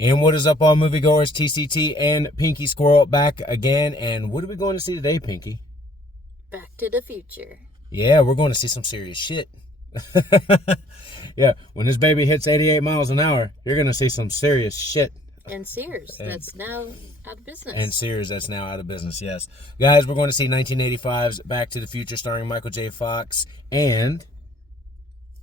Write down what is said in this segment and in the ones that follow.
And what is up, all moviegoers? TCT and Pinky Squirrel back again. And what are we going to see today, Pinky? Back to the Future. Yeah, we're going to see some serious shit. Yeah, when this baby hits 88 miles an hour, you're going to see some serious shit. And Sears, that's now out of business. And Sears, that's now out of business, yes. Guys, we're going to see 1985's Back to the Future starring Michael J. Fox and...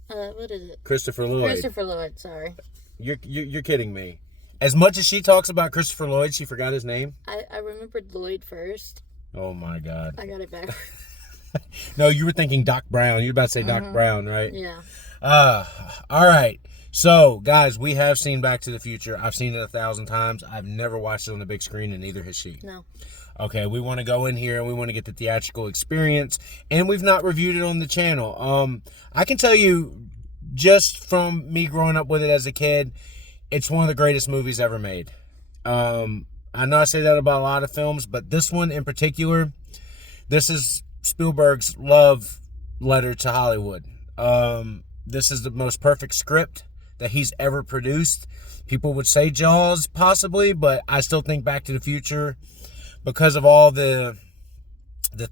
what is it? Christopher Lloyd. Christopher Lloyd, sorry. You're kidding me. As much as she talks about Christopher Lloyd, she forgot his name? I remembered Lloyd first. Oh, my God. I got it back. No, you were thinking Doc Brown. You were about to say Doc Brown, right? Yeah. All right. So, guys, we have seen Back to the Future. I've seen it 1,000 times. I've never watched it on the big screen, and neither has she. No. Okay, we want to go in here and we want to get the theatrical experience, and we've not reviewed it on the channel. I can tell you, just from me growing up with it as a kid, it's one of the greatest movies ever made. I know I say that about a lot of films, but this one in particular, this is Spielberg's love letter to Hollywood. This is the most perfect script that he's ever produced. People would say Jaws, possibly, but I still think Back to the Future, because of all the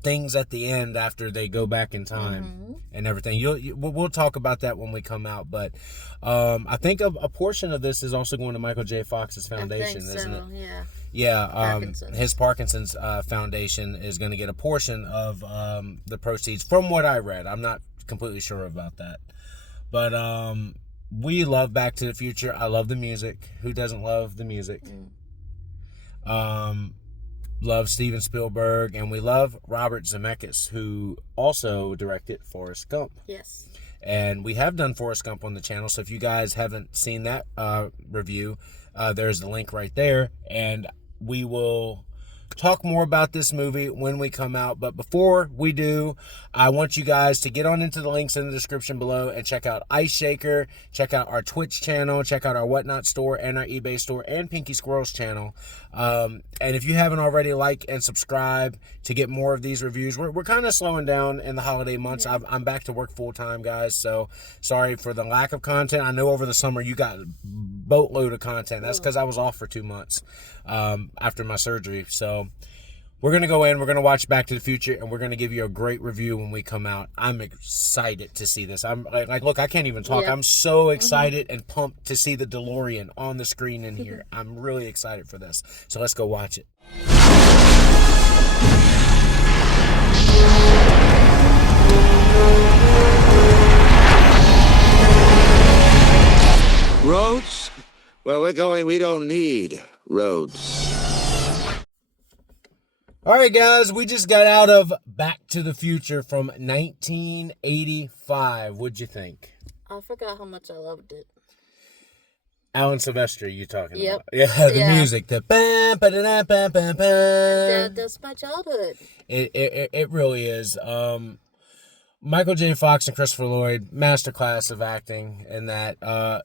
things at the end after they go back in time and everything. We'll talk about that when we come out, but I think a portion of this is also going to Michael J. Fox's foundation, isn't it? Yeah. Yeah, his Parkinson's Foundation is going to get a portion of the proceeds, from what I read. I'm not completely sure about that, but we love Back to the Future. I love the music. Who doesn't love the music? Love Steven Spielberg, and we love Robert Zemeckis, who also directed Forrest Gump. Yes. And we have done Forrest Gump on the channel, so if you guys haven't seen that review, there's the link right there, and we will talk more about this movie when we come out. But before we do, I want you guys to get on into the links in the description below and check out Ice Shaker, check out our Twitch channel, check out our Whatnot store and our eBay store and Pinky Squirrel's channel. And if you haven't already, like and subscribe to get more of these reviews. We're kind of slowing down in the holiday months. Yeah. I'm back to work full time, guys, so sorry for the lack of content. I know over the summer you got a boatload of content. That's because I was off for 2 months after my surgery. So we're going to go in, we're going to watch Back to the Future, and we're going to give you a great review when we come out. I'm excited to see this. I'm like, look, I can't even talk. Yeah. I'm so excited and pumped to see the DeLorean on the screen in here. I'm really excited for this. So let's go watch it. Roads? Well, we don't need roads. All right, guys, we just got out of Back to the Future from 1985. What'd you think? I forgot how much I loved it. Alan Silvestri, you talking Yep. about? Yeah, the music. The bam, ba da da bam, bam, bam. That's my childhood. It really is. Michael J. Fox and Christopher Lloyd, masterclass of acting in that.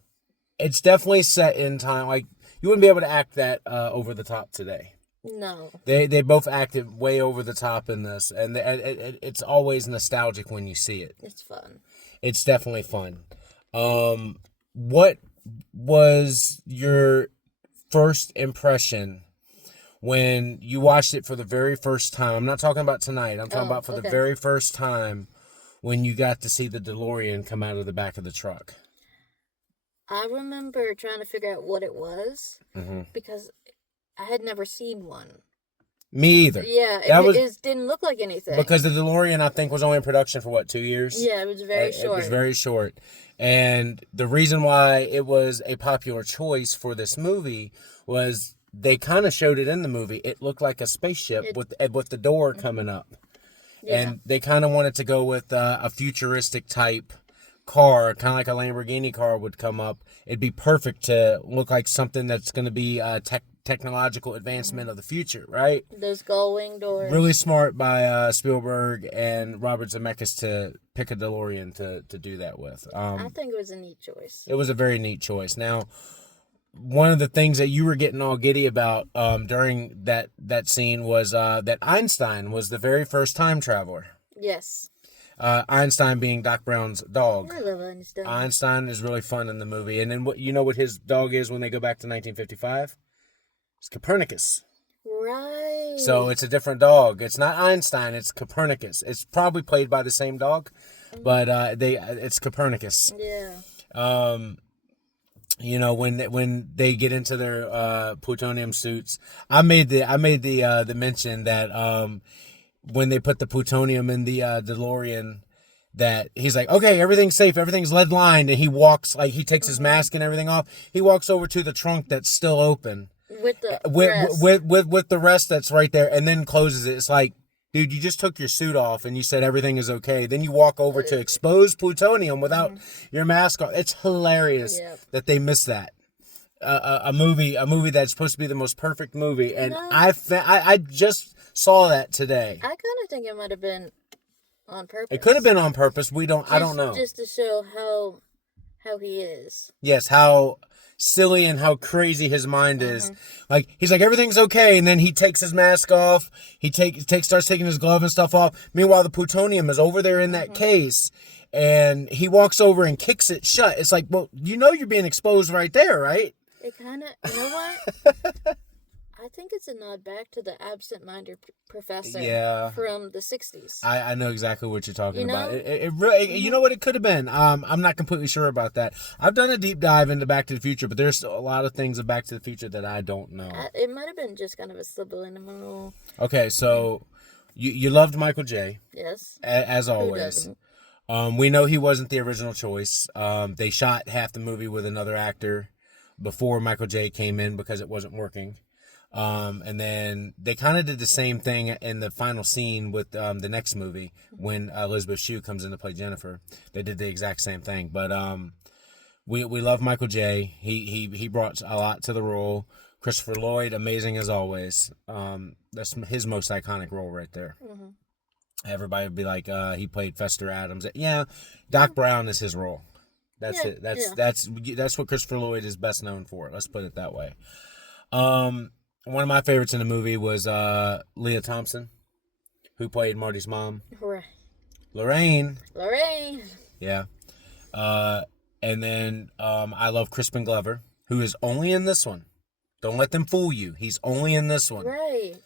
It's definitely set in time. Like, you wouldn't be able to act that over the top today. No. They both acted way over the top in this, and it's always nostalgic when you see it. It's fun. It's definitely fun. What was your first impression when you watched it for the very first time? I'm not talking about tonight. I'm talking about for the very first time when you got to see the DeLorean come out of the back of the truck. I remember trying to figure out what it was because I had never seen one. Me either. Yeah, it didn't look like anything. Because the DeLorean, I think, was only in production for, 2 years? Yeah, it was very short. It was very short. And the reason why it was a popular choice for this movie was they kind of showed it in the movie. It looked like a spaceship with the door coming up. Yeah. And they kind of wanted to go with a futuristic type car, kind of like a Lamborghini car would come up. It'd be perfect to look like something that's going to be technological advancement of the future, right? Those gull-wing doors. Really smart by Spielberg and Robert Zemeckis to pick a DeLorean to do that with. I think it was a neat choice. It was a very neat choice. Now, one of the things that you were getting all giddy about during that scene was that Einstein was the very first time traveler. Yes. Einstein being Doc Brown's dog. I love Einstein. Einstein is really fun in the movie. And then what his dog is when they go back to 1955? It's Copernicus. Right. So it's a different dog. It's not Einstein. It's Copernicus. It's probably played by the same dog, but it's Copernicus. Yeah. When they get into their plutonium suits, I made the mention that when they put the plutonium in the DeLorean, that he's like, okay, everything's safe, everything's lead lined, and he walks, like, he takes his mask and everything off. He walks over to the trunk that's still open. With the with the rest that's right there, and then closes it. It's like, dude, you just took your suit off and you said everything is okay. Then you walk over to exposed plutonium without your mask on. It's hilarious that they missed that. A movie that's supposed to be the most perfect movie, and I just saw that today. I kind of think it might have been on purpose. It could have been on purpose. I don't know. Just to show how he is. Yes, how silly and how crazy his mind is. Like, he's like, everything's okay, and then he takes his mask off. He starts taking his glove and stuff off. Meanwhile, the plutonium is over there in that case, and he walks over and kicks it shut. It's like, well, you're being exposed right there, right? It kind of, you know what? I think it's a nod back to the absent-minded professor from the 60s. I know exactly what you're talking about. know? It really, you know what it could have been. I'm not completely sure about that. I've done a deep dive into Back to the Future, but there's a lot of things of Back to the Future that I don't know. It might have been just kind of a subliminal. Okay, so you loved Michael J. Yes. As always. We know he wasn't the original choice. They shot half the movie with another actor before Michael J. came in because it wasn't working. And then they kind of did the same thing in the final scene with the next movie when Elizabeth Shue comes in to play Jennifer. They did the exact same thing. But we love Michael J. He brought a lot to the role. Christopher Lloyd, amazing as always. That's his most iconic role right there. Everybody would be like, he played Fester Adams. Yeah, Doc Brown is his role. That's it. That's what Christopher Lloyd is best known for. Let's put it that way. One of my favorites in the movie was Leah Thompson, who played Marty's mom. Right. Lorraine. Yeah. And then I love Crispin Glover, who is only in this one. Don't let them fool you. He's only in this one. Right.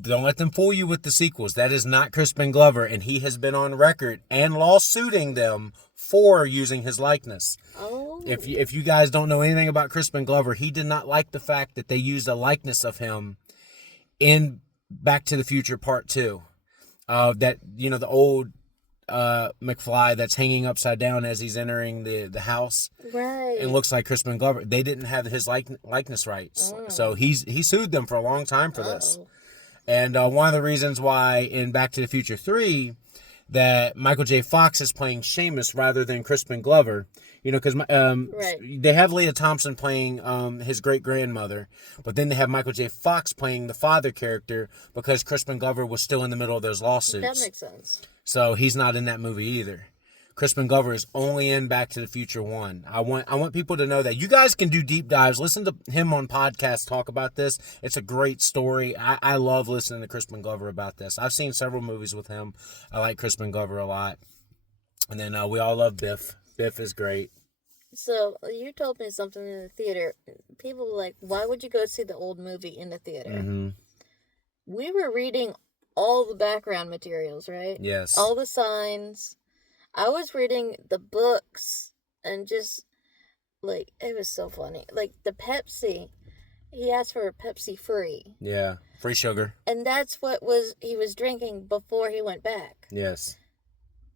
Don't let them fool you with the sequels. That is not Crispin Glover, and he has been on record and lawsuiting them for using his likeness. Oh. If you guys don't know anything about Crispin Glover, he did not like the fact that they used a likeness of him in Back to the Future Part 2. That, the old McFly that's hanging upside down as he's entering the house. Right. It looks like Crispin Glover. They didn't have his likeness rights. So he sued them for a long time for this. And one of the reasons why in Back to the Future 3 that Michael J. Fox is playing Seamus rather than Crispin Glover, because they have Leah Thompson playing his great-grandmother, but then they have Michael J. Fox playing the father character because Crispin Glover was still in the middle of those lawsuits. That makes sense. So he's not in that movie either. Crispin Glover is only in Back to the Future 1. I want people to know that. You guys can do deep dives. Listen to him on podcasts talk about this. It's a great story. I love listening to Crispin Glover about this. I've seen several movies with him. I like Crispin Glover a lot. And then we all love Biff. Biff is great. So you told me something in the theater. People were like, why would you go see the old movie in the theater? Mm-hmm. We were reading all the background materials, right? Yes. All the signs. I was reading the books and just, it was so funny. Like, the Pepsi, he asked for a Pepsi free. Yeah, free sugar. And that's what he was drinking before he went back. Yes.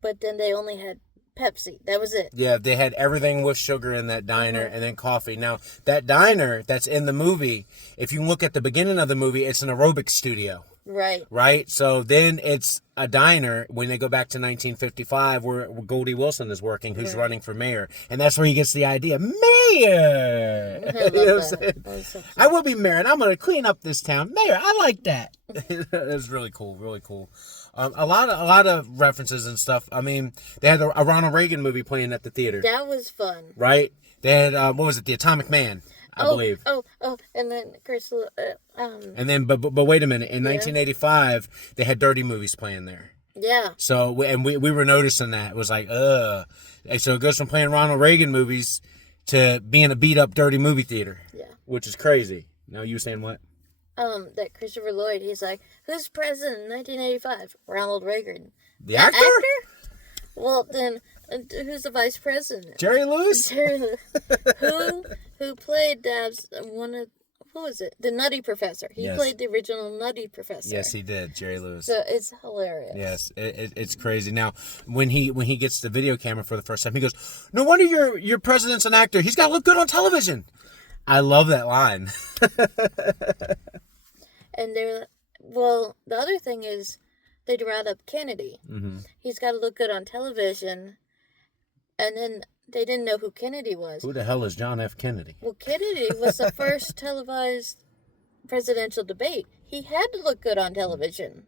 But then they only had Pepsi. That was it. Yeah, they had everything with sugar in that diner and then coffee. Now, that diner that's in the movie, if you look at the beginning of the movie, it's an aerobics studio. Right. Right? So then it's a diner when they go back to 1955 where Goldie Wilson is working, who's running for mayor. And that's where he gets the idea. Mayor! I love that. I will be mayor and I'm going to clean up this town. Mayor, I like that. It was really cool. Really cool. A lot of references and stuff. I mean, they had a Ronald Reagan movie playing at the theater. That was fun. Right? They had, what was it? The Atomic Man. I believe. And then And then, but wait a minute. In 1985, they had Dirty Movies playing there. Yeah. So we were noticing that. It was like, And so it goes from playing Ronald Reagan movies to being a beat up, dirty movie theater. Yeah. Which is crazy. Now you saying what? That Christopher Lloyd, he's like, who's president in 1985? Ronald Reagan. The actor? Well, then, who's the vice president? Jerry Lewis? Jerry Lewis. Who played Dabs, who was it? The Nutty Professor. He Yes. played the original Nutty Professor. Yes, he did. Jerry Lewis. So it's hilarious. Yes, it's crazy. Now, when he gets the video camera for the first time, he goes, "No wonder your president's an actor. He's got to look good on television." I love that line. And the other thing is, they brought up Kennedy. Mm-hmm. He's got to look good on television. And then they didn't know who Kennedy was. Who the hell is John F. Kennedy? Well, Kennedy was the first televised presidential debate. He had to look good on television.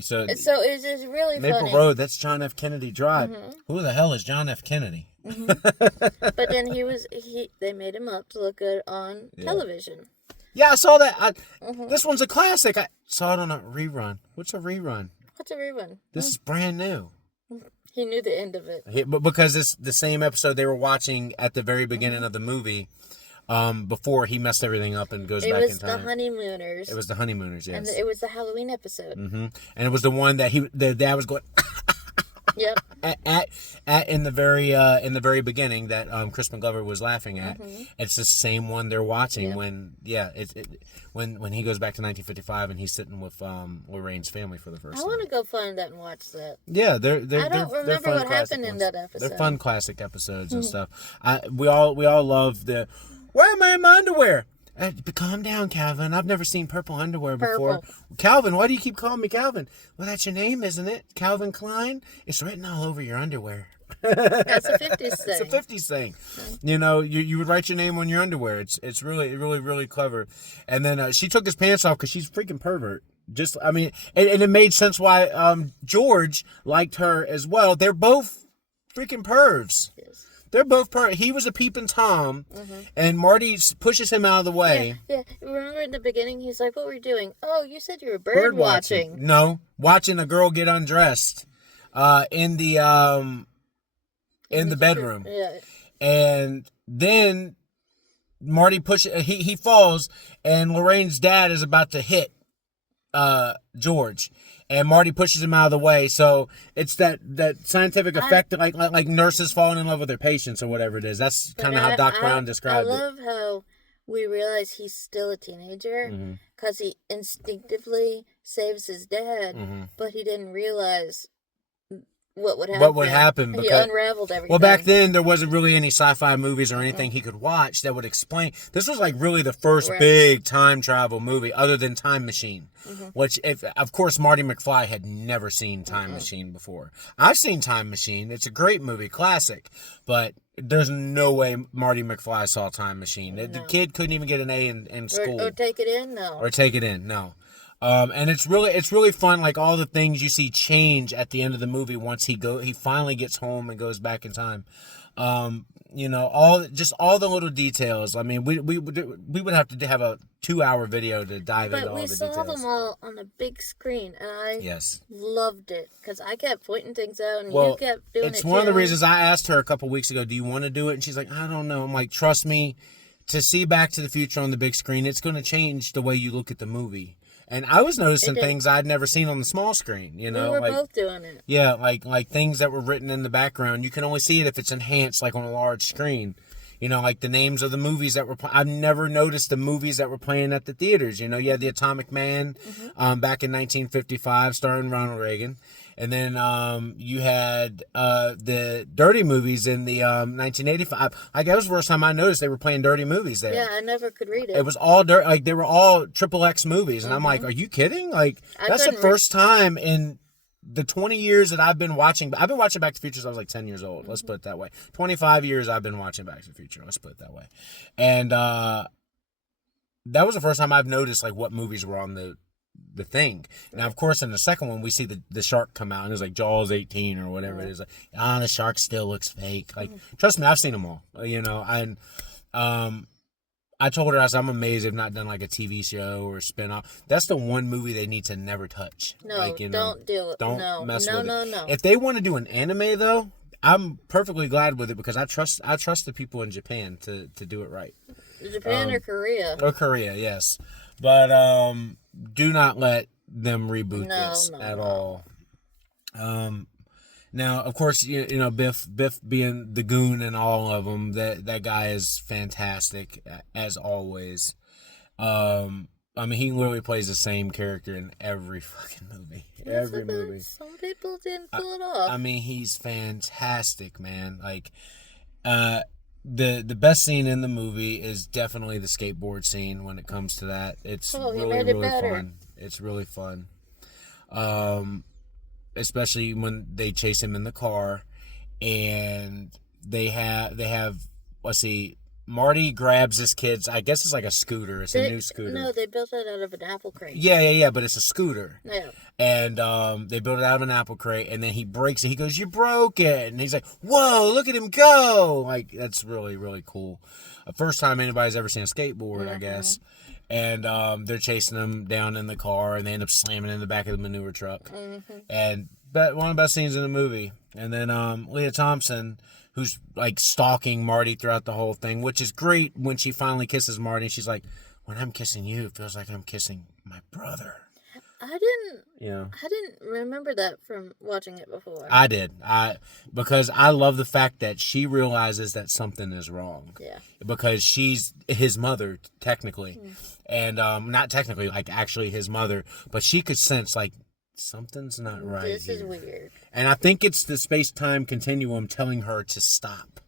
So And so it's just really Maple funny. Road, that's John F. Kennedy Drive. Mm-hmm. Who the hell is John F. Kennedy? But then they made him up to look good on television. Yeah, I saw that. Mm-hmm. This one's a classic. I saw it on a rerun. What's a rerun? What's a rerun? This is brand new. He knew the end of it. But because it's the same episode they were watching at the very beginning of the movie, before he messed everything up and goes It back was in the time. honeymooners. It was the honeymooners, yes. And it was the Halloween episode. Mm-hmm. And it was the one that the dad was going Yep. at in the very beginning that Crispin Glover was laughing at. Mm-hmm. It's the same one they're watching Yep. when he goes back to 1955 and he's sitting with Lorraine's family for the first I time. want to go find that and watch that. Yeah, they're I don't remember fun what classic happened in ones. that They're episode. fun classic episodes and stuff. We all love the why am I in my underwear? But calm down, Calvin. I've never seen purple underwear before. Purple. Calvin, why do you keep calling me Calvin? Well, that's your name, isn't it? Calvin Klein? It's written all over your underwear. That's a 50s thing. It's a 50s thing. You know, you would write your name on your underwear. It's really, really, really clever. And then she took his pants off because she's a freaking pervert. And it made sense why George liked her as well. They're both freaking pervs. Yes. They're both He was a peeping Tom, and Marty pushes him out of the way. Yeah. Remember in the beginning, he's like, what were you doing? Oh, you said you were bird watching. No, watching a girl get undressed in the bedroom. Yeah. And then Marty pushes, he falls, and Lorraine's dad is about to hit George. And Marty pushes him out of the way. So it's that scientific effect, like nurses falling in love with their patients or whatever it is. That's kind of how Doc Brown described I it. love how we realize he's still a teenager because he instinctively saves his dad, but he didn't realize what would happen. What would happen, He because- unraveled everything. Well, back then there wasn't really any sci-fi movies or anything he could watch that would explain. This was like really the first big time travel movie, other than Time Machine, which, of course, Marty McFly had never seen Time Machine before. I've seen Time Machine; it's a great movie, classic, but there's no way Marty McFly saw Time Machine. The kid couldn't even get an A in school Or take it in? No. or take it in. No. And it's really fun, like all the things you see change at the end of the movie once he finally gets home and goes back in time. You know, all the little details. I mean, we would have to have a 2-hour video to dive into But all we the saw details. them all on the big screen, and I Yes. loved it because I kept pointing things out, and Well, you kept doing it. it's one of the too. reasons I asked her a couple weeks ago, do you want to do it? And she's like, I don't know. I'm like, trust me, to see Back to the Future on the big screen, it's going to change the way you look at the movie. And I was noticing It did. things I'd never seen on the small screen, you know? We were like, both doing it. yeah, like things that were written in the background. You can only see it if it's enhanced, like on a large screen. You know, like the names of the movies that were I've never noticed the movies that were playing at the theaters. You know, you had The Atomic Man back in 1955 starring Ronald Reagan. And then you had the Dirty movies in the 1985. Like, that was the first time I noticed they were playing Dirty movies there. Yeah, I never could read it. It was all dirt. Like, they were all XXX movies. And I'm like, are you kidding? Like, I that's the couldn't first time in the 20 years that I've been watching Back to the Future since I was like 10 years old. Let's put it that way. 25 years I've been watching Back to the Future. Let's put it that way. And that was the first time I've noticed, like, what movies were on the thing. Now, of course, in the second one, we see the shark come out, and it's like Jaws 18 or whatever it is. Like, the shark still looks fake. Like, trust me, I've seen them all. You know, and I I told her, I said, I'm amazed they've not done like a TV show or a spin-off. That's the one movie they need to never touch. No, like, don't do it. Don't No, mess no, with no, it. no. If they want to do an anime though, I'm perfectly glad with it because I trust the people in Japan to do it right. Japan or Korea? Or Korea, yes. But do not let them reboot this at all. Now, of course, you know Biff being the goon in all of them. That guy is fantastic as always. I mean, he literally plays the same character in every fucking movie. Every movie. Some people didn't pull it off. I mean, he's fantastic, man. Like, the best scene in the movie is definitely the skateboard scene. When it comes to that, it's really fun. It's really fun. Especially when they chase him in the car, and they have let's see, Marty grabs this kid's, I guess it's like a scooter. It's a new scooter. No, they built it out of an apple crate. Yeah, but it's a scooter. Yeah. And they built it out of an apple crate, and then he breaks it. He goes, "You broke it," and he's like, "Whoa, look at him go!" Like, that's really, really cool. First time anybody's ever seen a skateboard, I guess. And they're chasing him down in the car, and they end up slamming in the back of the manure truck. And one of the best scenes in the movie. And then Leah Thompson, who's like stalking Marty throughout the whole thing, which is great when she finally kisses Marty. She's like, "When I'm kissing you, it feels like I'm kissing my brother." I didn't remember that from watching it before. I did. Because I love the fact that she realizes that something is wrong. Yeah. Because she's his mother, technically. And not technically, like actually his mother. But she could sense, like, something's not right. This is weird. And I think it's the space-time continuum telling her to stop.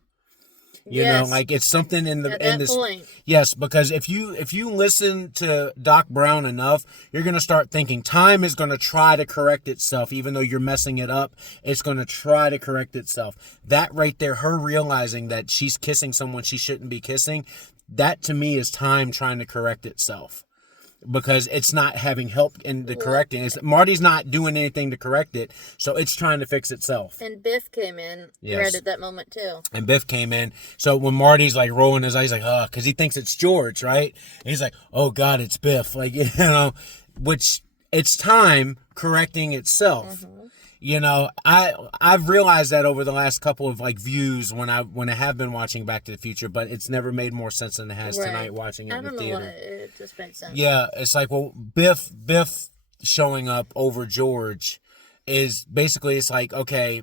You know, like it's something in this point. Yes, because if you listen to Doc Brown enough, you're gonna start thinking time is gonna try to correct itself, even though you're messing it up. It's gonna try to correct itself. That right there, her realizing that she's kissing someone she shouldn't be kissing, that to me is time trying to correct itself. Because it's not having help in the correcting. Marty's not doing anything to correct it, so it's trying to fix itself. And Biff came in right at that moment too. And Biff came in. So when Marty's like rolling his eyes, like, oh, because he thinks it's George, right? And he's like, oh God, it's Biff. Like, you know, which it's time correcting itself. You know, I've realized that over the last couple of like views when I have been watching Back to the Future, but it's never made more sense than it has tonight watching it in the theater. I don't know why, it just makes sense. Yeah, it's like, well, Biff showing up over George is basically, it's like, okay,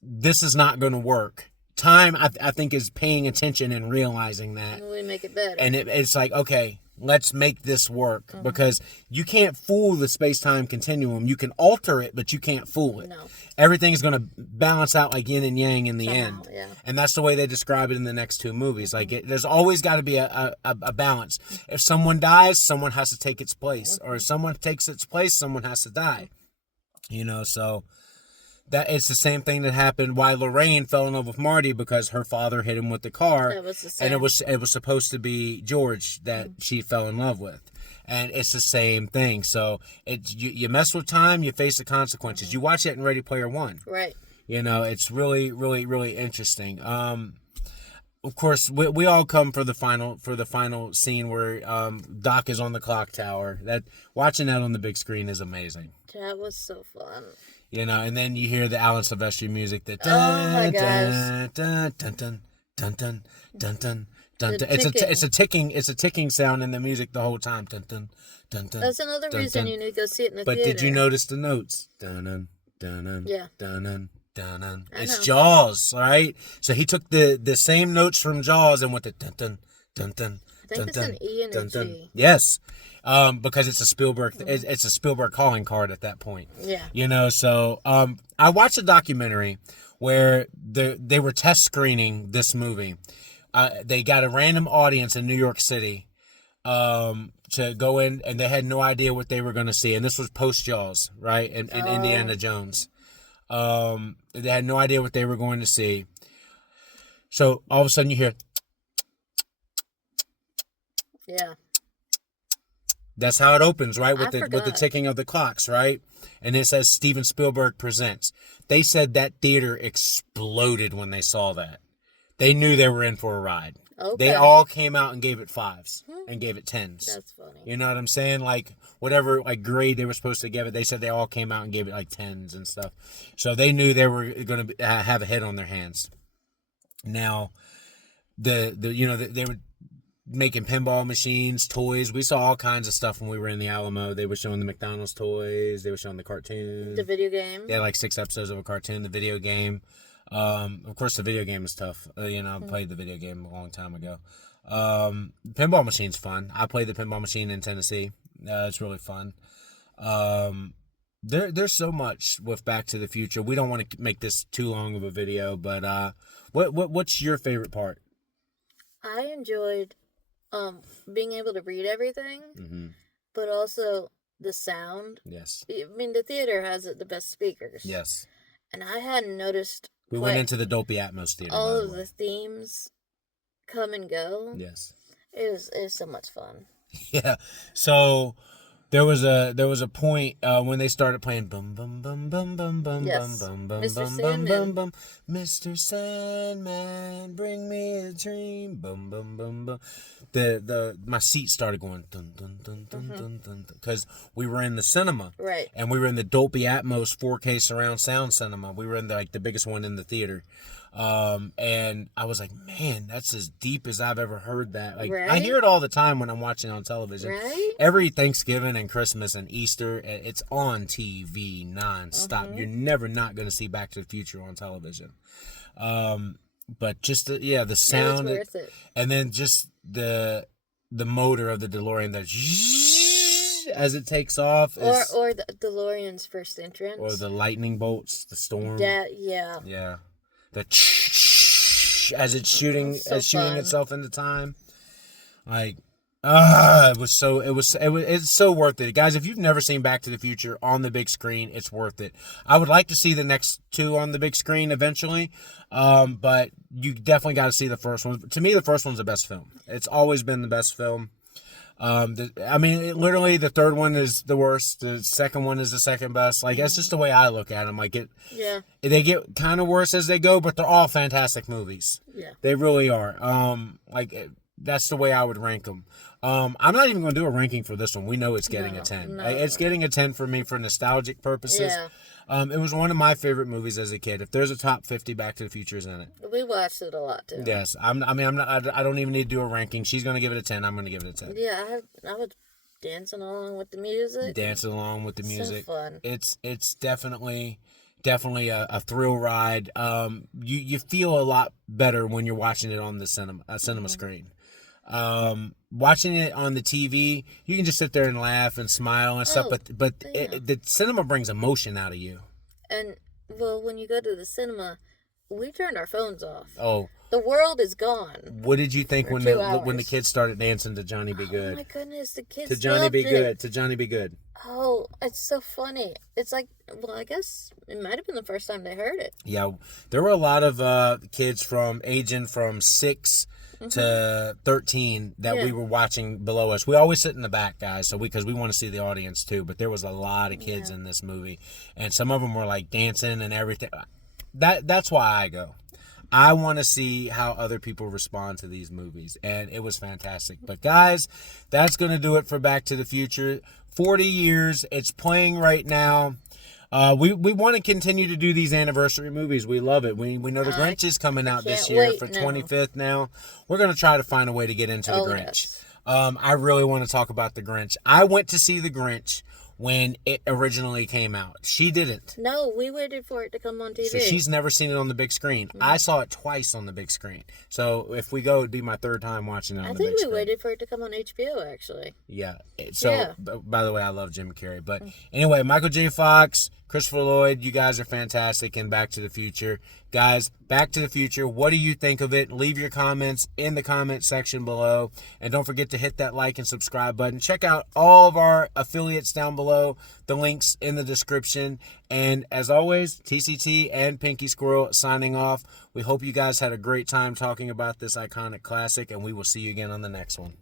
this is not going to work. Time, I think, is paying attention and realizing that. We make it better. And it's like, okay, let's make this work. Because you can't fool the space-time continuum. You can alter it, but you can't fool it. No. Everything's going to balance out like yin and yang in the end. Yeah. And that's the way they describe it in the next two movies. Like, there's always got to be a balance. If someone dies, someone has to take its place. Or if someone takes its place, someone has to die. You know, so that it's the same thing that happened why Lorraine fell in love with Marty, because her father hit him with the car. It was the same. And it was supposed to be George that she fell in love with. And it's the same thing. So you mess with time, you face the consequences. You watch it in Ready Player One. Right. You know, it's really, really, really interesting. Of course, we all come for the final scene where Doc is on the clock tower. That watching that on the big screen is amazing. That was so fun. You know, and then you hear the Alan Silvestri music. That oh my gosh. Dun dun dun dun dun dun dun dun. It's a ticking sound in the music the whole time. Dun dun dun dun. That's another reason you need to go see it in the theater. But did you notice the notes? Dun dun dun dun. Yeah. Dun dun. Dun-dun. It's Jaws, right? So he took the same notes from Jaws and went to dun dun dun dun. I think it's an E and a G. Yes, because it's a Spielberg. It's a Spielberg calling card at that point. Yeah. You know, so I watched a documentary where they were test screening this movie. They got a random audience in New York City to go in, and they had no idea what they were going to see. And this was post Jaws, right? In Indiana Jones. They had no idea what they were going to see. So all of a sudden you hear. Yeah. That's how it opens, right? With the ticking of the clocks, right? And it says Steven Spielberg presents. They said that theater exploded when they saw that. They knew they were in for a ride. Okay. They all came out and gave it 5s and gave it 10s. That's funny. You know what I'm saying? Like, whatever like grade they were supposed to give it, they said they all came out and gave it like 10s and stuff. So they knew they were going to have a hit on their hands. Now, they were making pinball machines, toys. We saw all kinds of stuff when we were in the Alamo. They were showing the McDonald's toys. They were showing the cartoon. The video game. They had like 6 episodes of a cartoon. The video game. Of course, the video game is tough. I played the video game a long time ago. Pinball machine's fun. I played the pinball machine in Tennessee. It's really fun. There's so much with Back to the Future. We don't want to make this too long of a video, but what's your favorite part? I enjoyed being able to read everything, but also the sound. Yes. I mean, the theater has the best speakers. Yes. And I hadn't noticed. We went into the Dolby Atmos theater. All by of the way. the themes come and go. Yes. It was so much fun. Yeah. So there was a point when they started playing bum bum bum bum bum bum Yes. bum bum Mr. bum bum Sandman. bum bum Mr. Sandman, bring me a dream bum bum bum bum. My seat started going dun dun dun dun dun dun because we were in the cinema. Right. And we were in the Dolby Atmos 4K surround sound cinema. We were in the biggest one in the theater. And I was like, man, that's as deep as I've ever heard that. Like, I Right? hear it all the time when I'm watching on television. Right? Every Thanksgiving and Christmas and Easter, it's on TV nonstop. You're never not going to see Back to the Future on television. But just the sound, It was worth it. and then just the motor of the DeLorean that as it takes off, Or the DeLorean's first entrance. or the lightning bolts, the storm. That, yeah. Yeah, the as it's shooting, So shooting fun. itself into time. Like, it's so worth it, guys. If you've never seen Back to the Future on the big screen, it's worth it. I would like to see the next 2 on the big screen eventually, but you definitely got to see the first one. To me, the first one's the best film. It's always been the best film. Literally, the third one is the worst. The second one is the second best. Like, that's just the way I look at them. Like, Yeah. they get kind of worse as they go, but they're all fantastic movies. Yeah. They really are. That's the way I would rank them. I'm not even going to do a ranking for this one. We know it's getting a 10. no. It's getting a 10 for me for nostalgic purposes. Yeah. It was one of my favorite movies as a kid. If there's a top 50, Back to the Future's in it. We watched it a lot, too. Yes. I don't even need to do a ranking. She's going to give it a 10. I'm going to give it a 10. Yeah, I was dancing along with the music. Dancing along with the music. So fun. It's definitely a thrill ride. You feel a lot better when you're watching it on the cinema screen. Watching it on the TV, you can just sit there and laugh and smile and stuff, but the cinema brings emotion out of you. And, well, when you go to the cinema, we turned our phones off. Oh, The world is gone. what did you think For when 2 the hours. kids started dancing to Johnny Be Oh Good? my goodness, the kids To Johnny Be loved it. Good. To Johnny Be Good. Oh, it's so funny. It's like, well, I guess it might have been the first time they heard it. Yeah, there were a lot of kids aging from 6 to 13 that we Yeah. were watching below us. We always sit in the back, guys, because we want to see the audience too. But there was a lot of kids in this movie, and some of them were like dancing and everything. That's why I go. I want to see how other people respond to these movies, and it was fantastic. But guys, that's going to do it for Back to the Future. 40 years, it's playing right now. We want to continue to do these anniversary movies. We love it. We know the Grinch is coming out this can't year wait for now. 25th now. We're going to try to find a way to get into the Oh, Grinch. yes. I really want to talk about the Grinch. I went to see the Grinch when it originally came out. She didn't. No, we waited for it to come on TV. So she's never seen it on the big screen. I saw it twice on the big screen. So if we go, it'd be my 3rd time watching it on I the think big we screen. waited for it to come on HBO, actually. Yeah. So, Yeah. by the way, I love Jim Carrey. But anyway, Michael J. Fox, Christopher Lloyd, you guys are fantastic in Back to the Future. Guys, Back to the Future, what do you think of it? Leave your comments in the comment section below. And don't forget to hit that like and subscribe button. Check out all of our affiliates down below. The links in the description. And as always, TCT and Pinky Squirrel signing off. We hope you guys had a great time talking about this iconic classic. And we will see you again on the next one.